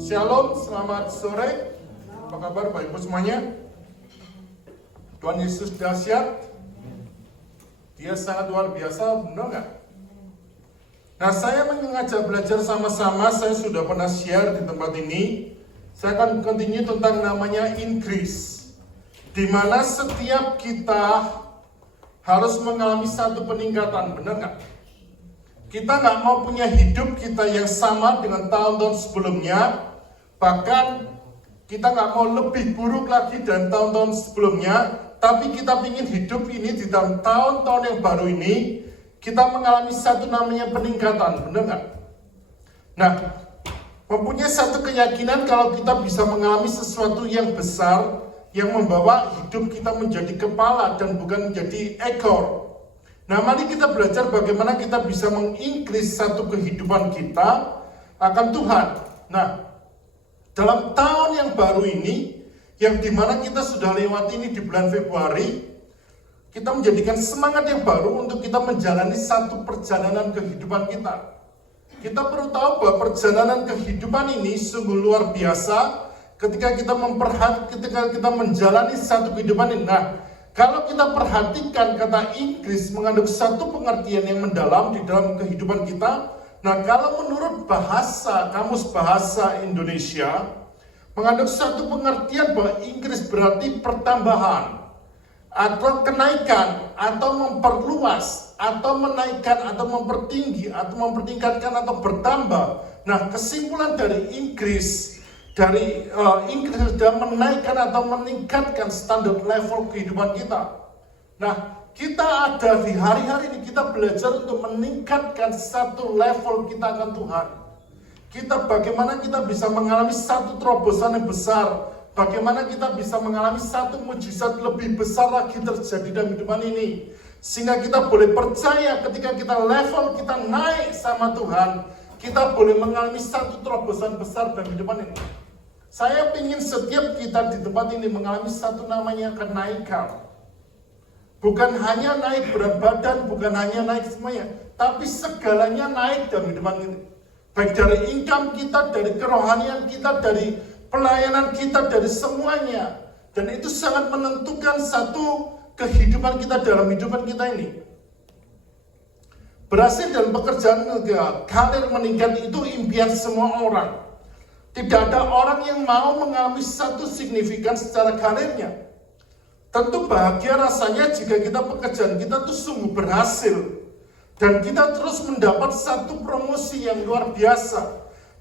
Shalom, selamat sore. Apa kabar Bapak Ibu semuanya? Tuhan Yesus dahsyat. Dia sangat luar biasa, benar nggak? Nah, saya mengajak belajar sama-sama. Saya sudah pernah share di tempat ini. Saya akan continue tentang namanya increase, di mana setiap kita harus mengalami satu peningkatan, benar nggak? Kita nggak mau punya hidup kita yang sama dengan tahun-tahun sebelumnya. Bahkan kita nggak mau lebih buruk lagi dari tahun-tahun sebelumnya. Tapi kita ingin hidup ini di dalam tahun-tahun yang baru ini, kita mengalami satu namanya peningkatan, benar nggak? Nah, mempunyai satu keyakinan kalau kita bisa mengalami sesuatu yang besar, yang membawa hidup kita menjadi kepala dan bukan menjadi ekor. Nah, mari kita belajar bagaimana kita bisa mengincrease satu kehidupan kita akan Tuhan. Nah, dalam tahun yang baru ini, yang dimana kita sudah lewat ini di bulan Februari, kita menjadikan semangat yang baru untuk kita menjalani satu perjalanan kehidupan kita. Kita perlu tahu bahwa perjalanan kehidupan ini sungguh luar biasa ketika kita menjalani satu kehidupan ini. Nah, kalau kita perhatikan kata increase mengandung satu pengertian yang mendalam di dalam kehidupan kita. Nah, kalau menurut kamus bahasa Indonesia, mengandung satu pengertian bahwa increase berarti pertambahan, atau kenaikan, atau memperluas, atau menaikkan, atau mempertinggi, atau mempertingkatkan, atau bertambah. Nah, kesimpulan dari increase dan menaikkan atau meningkatkan standar level kehidupan kita. Nah, kita ada di hari-hari ini, kita belajar untuk meningkatkan satu level kita akan Tuhan. Bagaimana kita bisa mengalami satu terobosan yang besar, bagaimana kita bisa mengalami satu mujizat lebih besar lagi terjadi dalam kehidupan ini. Sehingga kita boleh percaya ketika level kita naik sama Tuhan, kita boleh mengalami satu terobosan besar dalam kehidupan ini. Saya ingin setiap kita di tempat ini mengalami satu namanya kenaikan. Bukan hanya naik berat badan, bukan hanya naik semuanya, tapi segalanya naik dalam kehidupan ini. Baik dari income kita, dari kerohanian kita, dari pelayanan kita, dari semuanya. Dan itu sangat menentukan satu kehidupan kita dalam kehidupan kita ini. Berhasil dalam pekerjaan, karir meningkat itu impian semua orang. Tidak ada orang yang mau mengalami satu signifikan secara karirnya. Tentu bahagia rasanya jika pekerjaan kita tuh sungguh berhasil. Dan kita terus mendapat satu promosi yang luar biasa.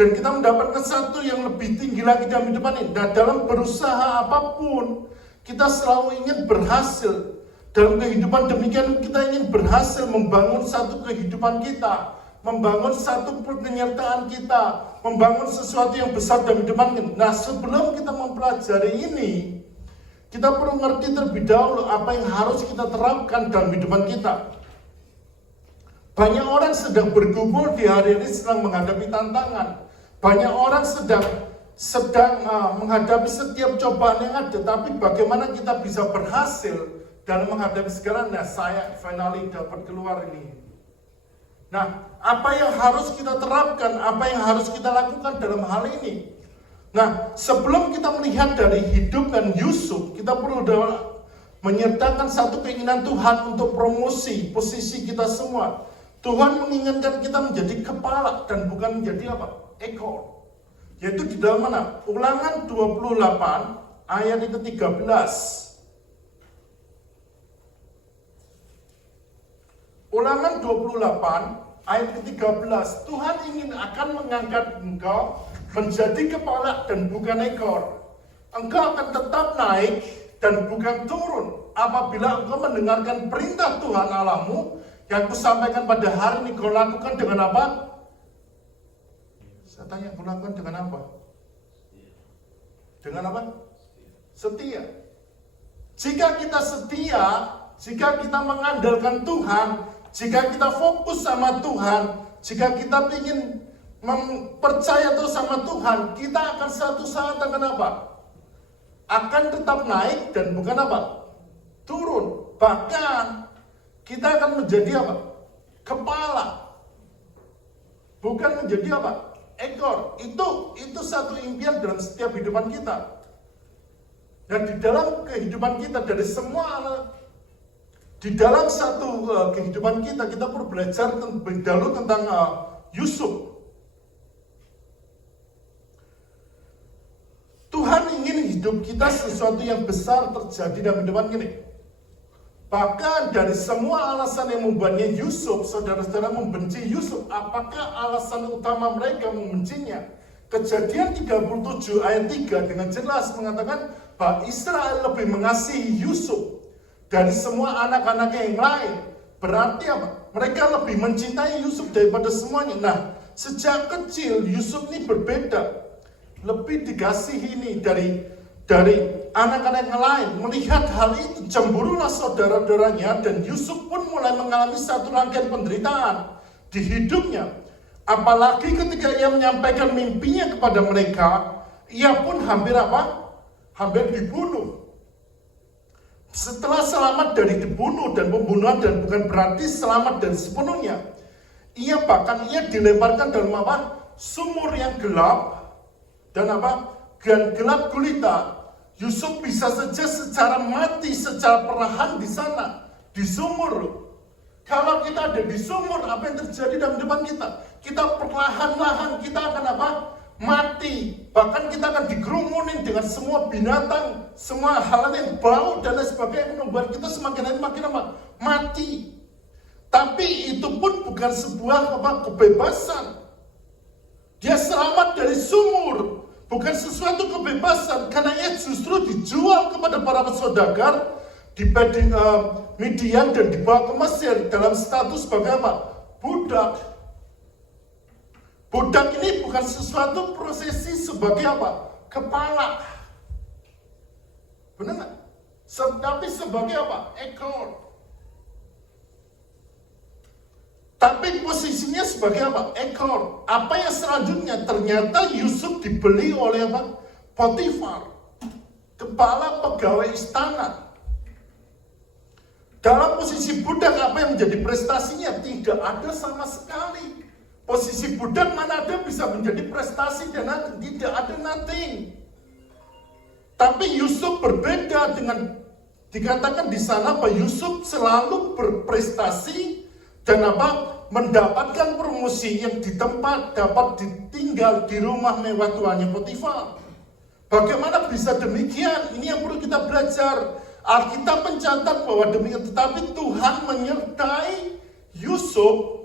Dan kita mendapatkan satu yang lebih tinggi lagi dalam kehidupan ini. Nah, dalam berusaha apapun, kita selalu ingin berhasil. Dalam kehidupan demikian kita ingin berhasil membangun satu kehidupan kita. Membangun satu penyertaan kita, membangun sesuatu yang besar dalam kehidupan ini. Nah, sebelum kita mempelajari ini, kita perlu ngerti terlebih dahulu apa yang harus kita terapkan dalam kehidupan kita. Banyak orang sedang bergumul di hari ini sedang menghadapi tantangan. Banyak orang sedang menghadapi setiap cobaan yang ada, tapi bagaimana kita bisa berhasil dalam menghadapi segala. Nah, saya finally dapat keluar ini. Nah, apa yang harus kita terapkan, apa yang harus kita lakukan dalam hal ini? Nah, sebelum kita melihat dari hidup dan Yusuf, kita perlu menyertakan satu keinginan Tuhan untuk promosi posisi kita semua. Tuhan menginginkan kita menjadi kepala dan bukan menjadi ekor. Yaitu di dalam mana? Ulangan 28 ayat yang ke-13. Ulangan 28 ayat ke-13, Tuhan akan mengangkat engkau menjadi kepala dan bukan ekor. Engkau akan tetap naik dan bukan turun apabila engkau mendengarkan perintah Tuhan Allahmu yang kusampaikan pada hari ini. Kau lakukan dengan apa? Saya tanya, kau lakukan dengan apa? Dengan apa? Setia. Jika kita setia, jika kita mengandalkan Tuhan, jika kita fokus sama Tuhan, jika kita ingin percaya terus sama Tuhan, kita akan suatu saat akan tetap naik dan bukan turun. Bahkan kita akan menjadi kepala, bukan menjadi ekor. Itu satu impian dalam setiap kehidupan kita. Dan di dalam kehidupan kita dari semua di dalam satu kehidupan kita perlu belajar lebih dahulu tentang Yusuf. Tuhan ingin hidup kita sesuatu yang besar terjadi dalam kehidupan ini. Bahkan dari semua alasan yang membuatnya Yusuf, saudara-saudara membenci Yusuf, apakah alasan utama mereka membencinya? Kejadian 37 ayat 3 dengan jelas mengatakan bahwa Israel lebih mengasihi Yusuf dari semua anak-anaknya yang lain. Berarti apa? Mereka lebih mencintai Yusuf daripada semuanya. Nah, sejak kecil Yusuf ini berbeda. Lebih dikasihi ini dari anak-anak yang lain. Melihat hal itu, cemburulah saudara-saudaranya, dan Yusuf pun mulai mengalami satu rangkaian penderitaan di hidupnya. Apalagi ketika ia menyampaikan mimpinya kepada mereka, ia pun hampir dibunuh. Setelah selamat dari dibunuh dan pembunuhan, dan bukan berarti selamat dari sepenuhnya, ia dilemparkan dalam sumur yang gelap dan gelap gulita. Yusuf bisa saja secara mati, secara perlahan di sana, di sumur. Kalau kita ada di sumur, apa yang terjadi dalam depan kita? Kita perlahan-lahan kita akan mati. Bahkan kita akan dikerumunin dengan semua binatang, semua hal yang bau dan lain sebagainya, yang membuat kita semakin mati. Tapi itu pun bukan sebuah kebebasan. Dia selamat dari sumur, bukan sesuatu kebebasan, karena ia justru dijual kepada para saudagar di Midian dan dibawa ke Mesir dalam status sebagai budak. Budak ini bukan sesuatu prosesi sebagai kepala. Benar nggak? Tapi sebagai ekor. Tapi posisinya sebagai ekor. Apa yang selanjutnya? Ternyata Yusuf dibeli oleh Potifar, kepala pegawai istana. Dalam posisi budak, apa yang menjadi prestasinya? Tidak ada sama sekali. Posisi budak mana ada bisa menjadi prestasi, dan tidak ada nothing. Tapi Yusuf berbeda, dengan dikatakan di sana bahwa Yusuf selalu berprestasi dan mendapatkan promosi yang di tempat dapat ditinggal di rumah mewah tuannya Potifar. Bagaimana bisa demikian? Ini yang perlu kita belajar. Alkitab mencatat bahwa demikian, tetapi Tuhan menyertai Yusuf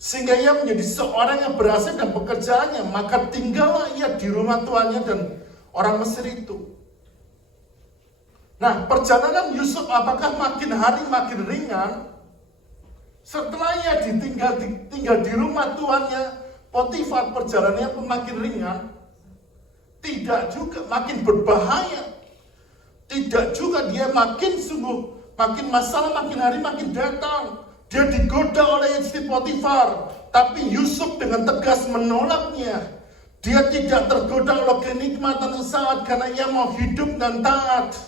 sehingga ia menjadi seorang yang berhasil dan pekerjaannya, maka tinggallah ia di rumah tuannya dan orang Mesir itu. Nah, perjalanan Yusuf apakah makin hari makin ringan? Setelah ia tinggal di rumah tuannya Potifar, perjalanannya pun makin ringan? Tidak juga, makin berbahaya. Tidak juga, dia makin masalah makin hari makin datang. Dia digoda oleh istri Potifar, tapi Yusuf dengan tegas menolaknya. Dia tidak tergoda oleh kenikmatan sesaat karena ia mau hidup dan taat.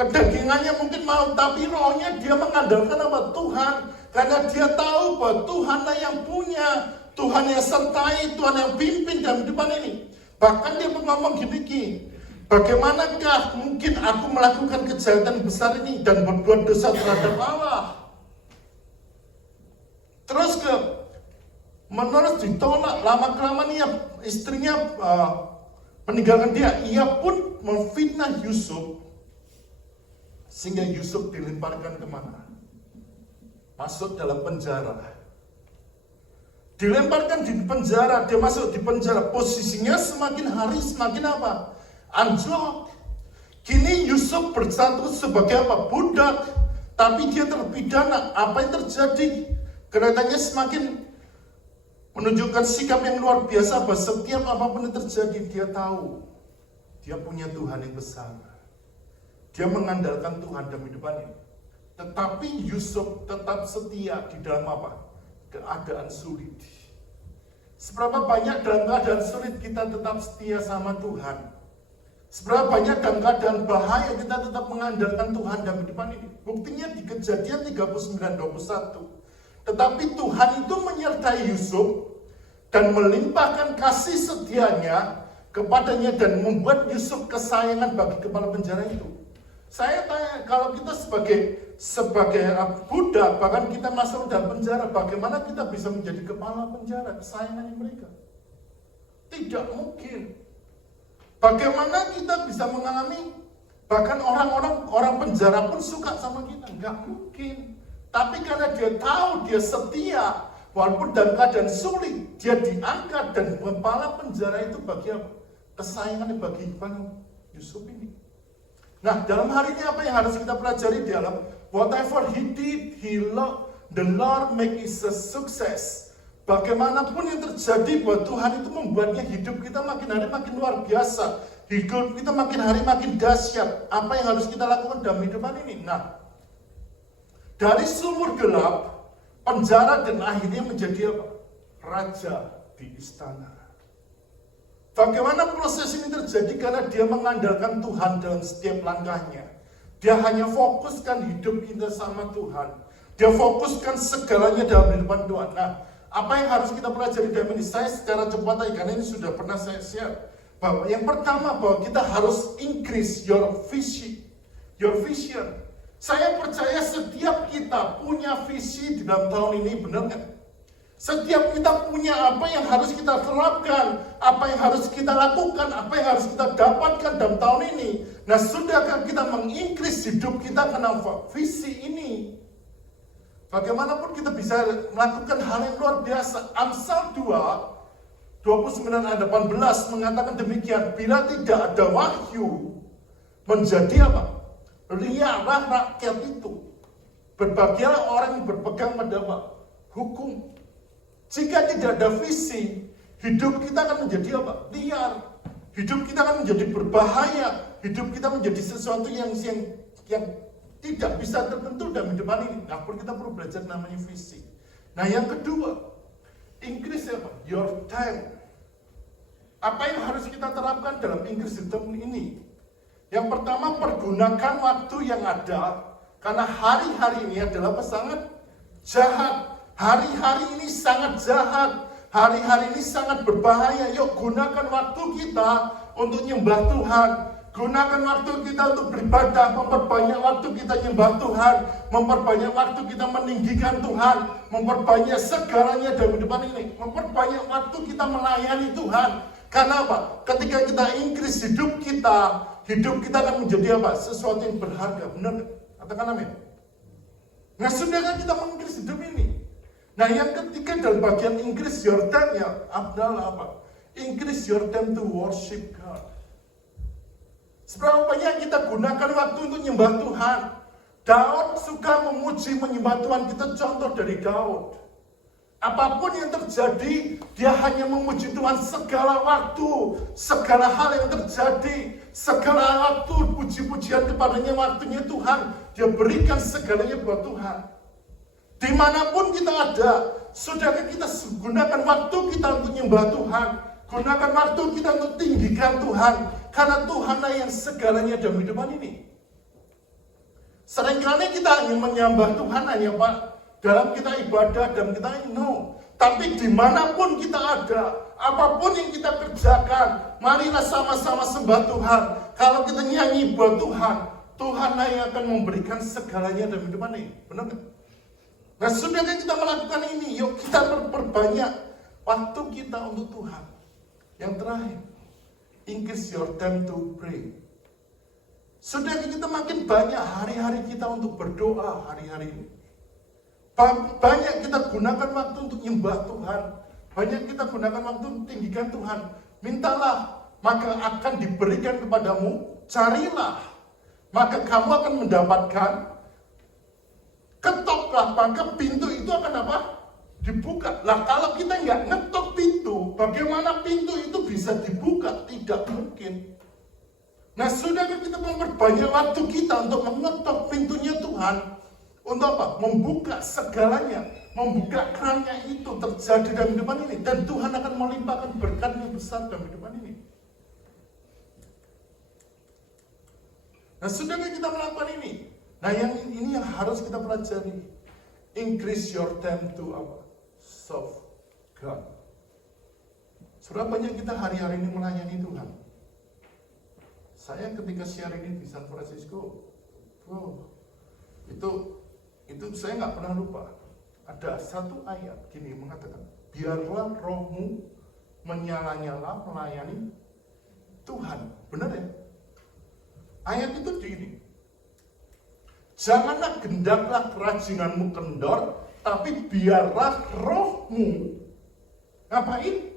Kedagingannya mungkin mau, tapi rohnya dia mengandalkan Tuhan. Karena dia tahu bahwa Tuhanlah yang punya, Tuhan yang sertai, Tuhan yang pimpin dalam kehidupan ini. Bahkan dia ngomong gini, bagaimanakah mungkin aku melakukan kejahatan besar ini dan berbuat dosa terhadap Allah? Terus menerus ditolak, lama-kelamaan istrinya meninggalkan dia. Ia pun memfitnah Yusuf, sehingga Yusuf dilemparkan kemana? Masuk dalam penjara. Dilemparkan di penjara, dia masuk di penjara. Posisinya semakin hari semakin anjlok. Kini Yusuf berstatus sebagai budak, tapi dia terpidana. Apa yang terjadi? Kelihatannya semakin menunjukkan sikap yang luar biasa, bahwa setiap apapun yang terjadi, dia tahu dia punya Tuhan yang besar. Dia mengandalkan Tuhan dalam kehidupannya. Tetapi Yusuf tetap setia di dalam keadaan sulit. Seberapa banyak dalam keadaan sulit kita tetap setia sama Tuhan? Seberapa banyak dalam keadaan bahaya kita tetap mengandalkan Tuhan dalam kehidupan ini? Buktinya di Kejadian 39:21. Tetapi Tuhan itu menyertai Yusuf dan melimpahkan kasih setianya kepadanya dan membuat Yusuf kesayangan bagi kepala penjara itu. Saya tanya, kalau kita sebagai budak, bahkan kita masuk dalam penjara, bagaimana kita bisa menjadi kepala penjara, kesayangan mereka? Tidak mungkin. Bagaimana kita bisa mengalami, bahkan orang penjara pun suka sama kita? Nggak mungkin. Tapi karena dia tahu, dia setia, walaupun dalam keadaan sulit, dia diangkat dan kepala penjara itu bagi apa? Kesayangan bagi Yusuf ini. Nah, dalam hari ini apa yang harus kita pelajari di dalam whatever he did, the Lord make it a success. Bagaimanapun yang terjadi, bahwa Tuhan itu membuatnya hidup kita makin hari makin luar biasa. Hidup kita makin hari makin dahsyat. Apa yang harus kita lakukan dalam hidupan ini? Nah, dari sumur gelap, penjara, dan akhirnya menjadi apa? Raja di istana. Bagaimana proses ini terjadi? Karena dia mengandalkan Tuhan dalam setiap langkahnya. Dia hanya fokuskan hidup kita sama Tuhan. Dia fokuskan segalanya dalam kehidupan Tuhan. Nah, apa yang harus kita pelajari dalam ini? Saya secara cepat aja, karena ini sudah pernah saya share. Bahwa yang pertama, bahwa kita harus increase your vision. Saya percaya setiap kita punya visi di dalam tahun ini, benar nggak? Setiap kita punya apa yang harus kita terapkan, apa yang harus kita lakukan, apa yang harus kita dapatkan dalam tahun ini. Nah, sudahkah kita mengincrease hidup kita karena visi ini? Bagaimanapun kita bisa melakukan hal yang luar biasa. Amsal 2:29 ayat 18 mengatakan demikian, bila tidak ada wahyu, menjadi apa? Liarlah rakyat itu. Berbahagialah orang yang berpegang pada apa? Hukum. Jika tidak ada visi, hidup kita akan menjadi apa? Liar. Hidup kita akan menjadi berbahaya. Hidup kita menjadi sesuatu yang tidak bisa tertentu dalam hidup ini. Nah, kita perlu belajar namanya visi. Nah, yang kedua, increase apa? Your time. Apa yang harus kita terapkan dalam increase hidup ini? Yang pertama, pergunakan waktu yang ada, karena hari-hari ini adalah sangat jahat. Hari-hari ini sangat jahat. Hari-hari ini sangat berbahaya. Yuk, gunakan waktu kita untuk nyembah Tuhan. Gunakan waktu kita untuk beribadah. Memperbanyak waktu kita nyembah Tuhan. Memperbanyak waktu kita meninggikan Tuhan. Memperbanyak segalanya dalam hidup ini. Memperbanyak waktu kita melayani Tuhan. Karena apa? Ketika kita increase hidup kita akan menjadi apa? Sesuatu yang berharga. Benar? Katakan amin. Nah, sudahkah kita mengincrease hidup ini? Nah, yang ketiga dalam bagian increase your time adalah apa? Increase your time to worship God. Seberapa banyak kita gunakan waktu untuk menyembah Tuhan. Daud suka memuji menyembah Tuhan. Kita contoh dari Daud. Apapun yang terjadi, dia hanya memuji Tuhan segala waktu, segala hal yang terjadi, segala waktu puji-pujian kepadanya, waktunya Tuhan. Dia berikan segalanya buat Tuhan. Dimanapun kita ada, sudahkah kita gunakan waktu kita untuk menyembah Tuhan? Gunakan waktu kita untuk tinggikan Tuhan. Karena Tuhanlah yang segalanya dalam hidupan ini. Seringkali kita hanya menyembah Tuhan hanya Pak dalam kita ibadah dan kita Tapi dimanapun kita ada, apapun yang kita kerjakan, marilah sama-sama sembah Tuhan. Kalau kita nyanyi buat Tuhan, Tuhanlah yang akan memberikan segalanya dalam hidupan ini. Benar nggak? Nah, sudahkah kita melakukan ini? Yuk kita perbanyak waktu kita untuk Tuhan. Yang terakhir, increase your time to pray. Sudahkah kita makin banyak hari-hari kita untuk berdoa hari-hari ini? Banyak kita gunakan waktu untuk nyembah Tuhan. Banyak kita gunakan waktu untuk tinggikan Tuhan. Mintalah, maka akan diberikan kepadamu. Carilah, maka kamu akan mendapatkan. Ketoklah, maka pintu itu akan apa? Dibuka. Lah kalau kita nggak ngetok pintu, bagaimana pintu itu bisa dibuka? Tidak mungkin. Nah, sudahkah kita memperbanyak waktu kita untuk mengetok pintunya Tuhan? Untuk apa? Membuka segalanya. Membuka kerannya itu terjadi dalam hidupan ini. Dan Tuhan akan melimpahkan berkat yang besar dalam hidupan ini. Nah, sudahkah kita melakukan ini? Nah, ini yang harus kita pelajari. Increase your time to serve God. Sudah banyak kita hari-hari ini melayani Tuhan. Saya ketika share ini di San Francisco, itu saya nggak pernah lupa. Ada satu ayat gini mengatakan, biarlah rohmu menyala-nyala melayani Tuhan. Benar ya? Ayat itu gini, janganlah gendaklah kerajinanmu kendor, tapi biarlah rohmu ngapain?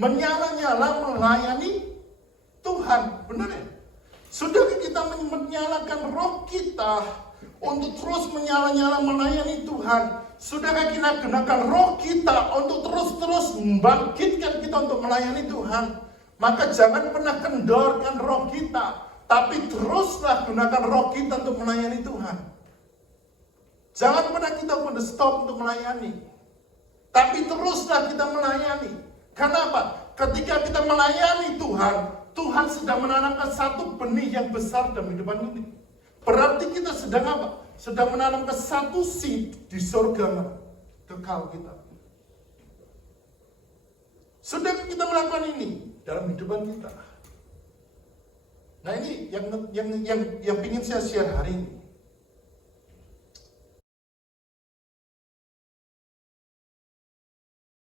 Menyala-nyala melayani Tuhan. Benar ya? Sudah kita menyalakan roh kita untuk terus menyala-nyala melayani Tuhan. Sudahkah kita gunakan roh kita untuk terus-terus membangkitkan kita untuk melayani Tuhan? Maka jangan pernah kendorkan roh kita, tapi teruslah gunakan roh kita untuk melayani Tuhan. Jangan pernah kita stop untuk melayani, tapi teruslah kita melayani. Kenapa? Ketika kita melayani Tuhan, Tuhan sedang menanamkan satu benih yang besar dalam kehidupan ini. Berarti kita sedang apa? Sedang menanamkan satu seed di surga kekal kita. Sudah kita melakukan ini dalam kehidupan kita. Nah ini yang ingin saya share hari ini.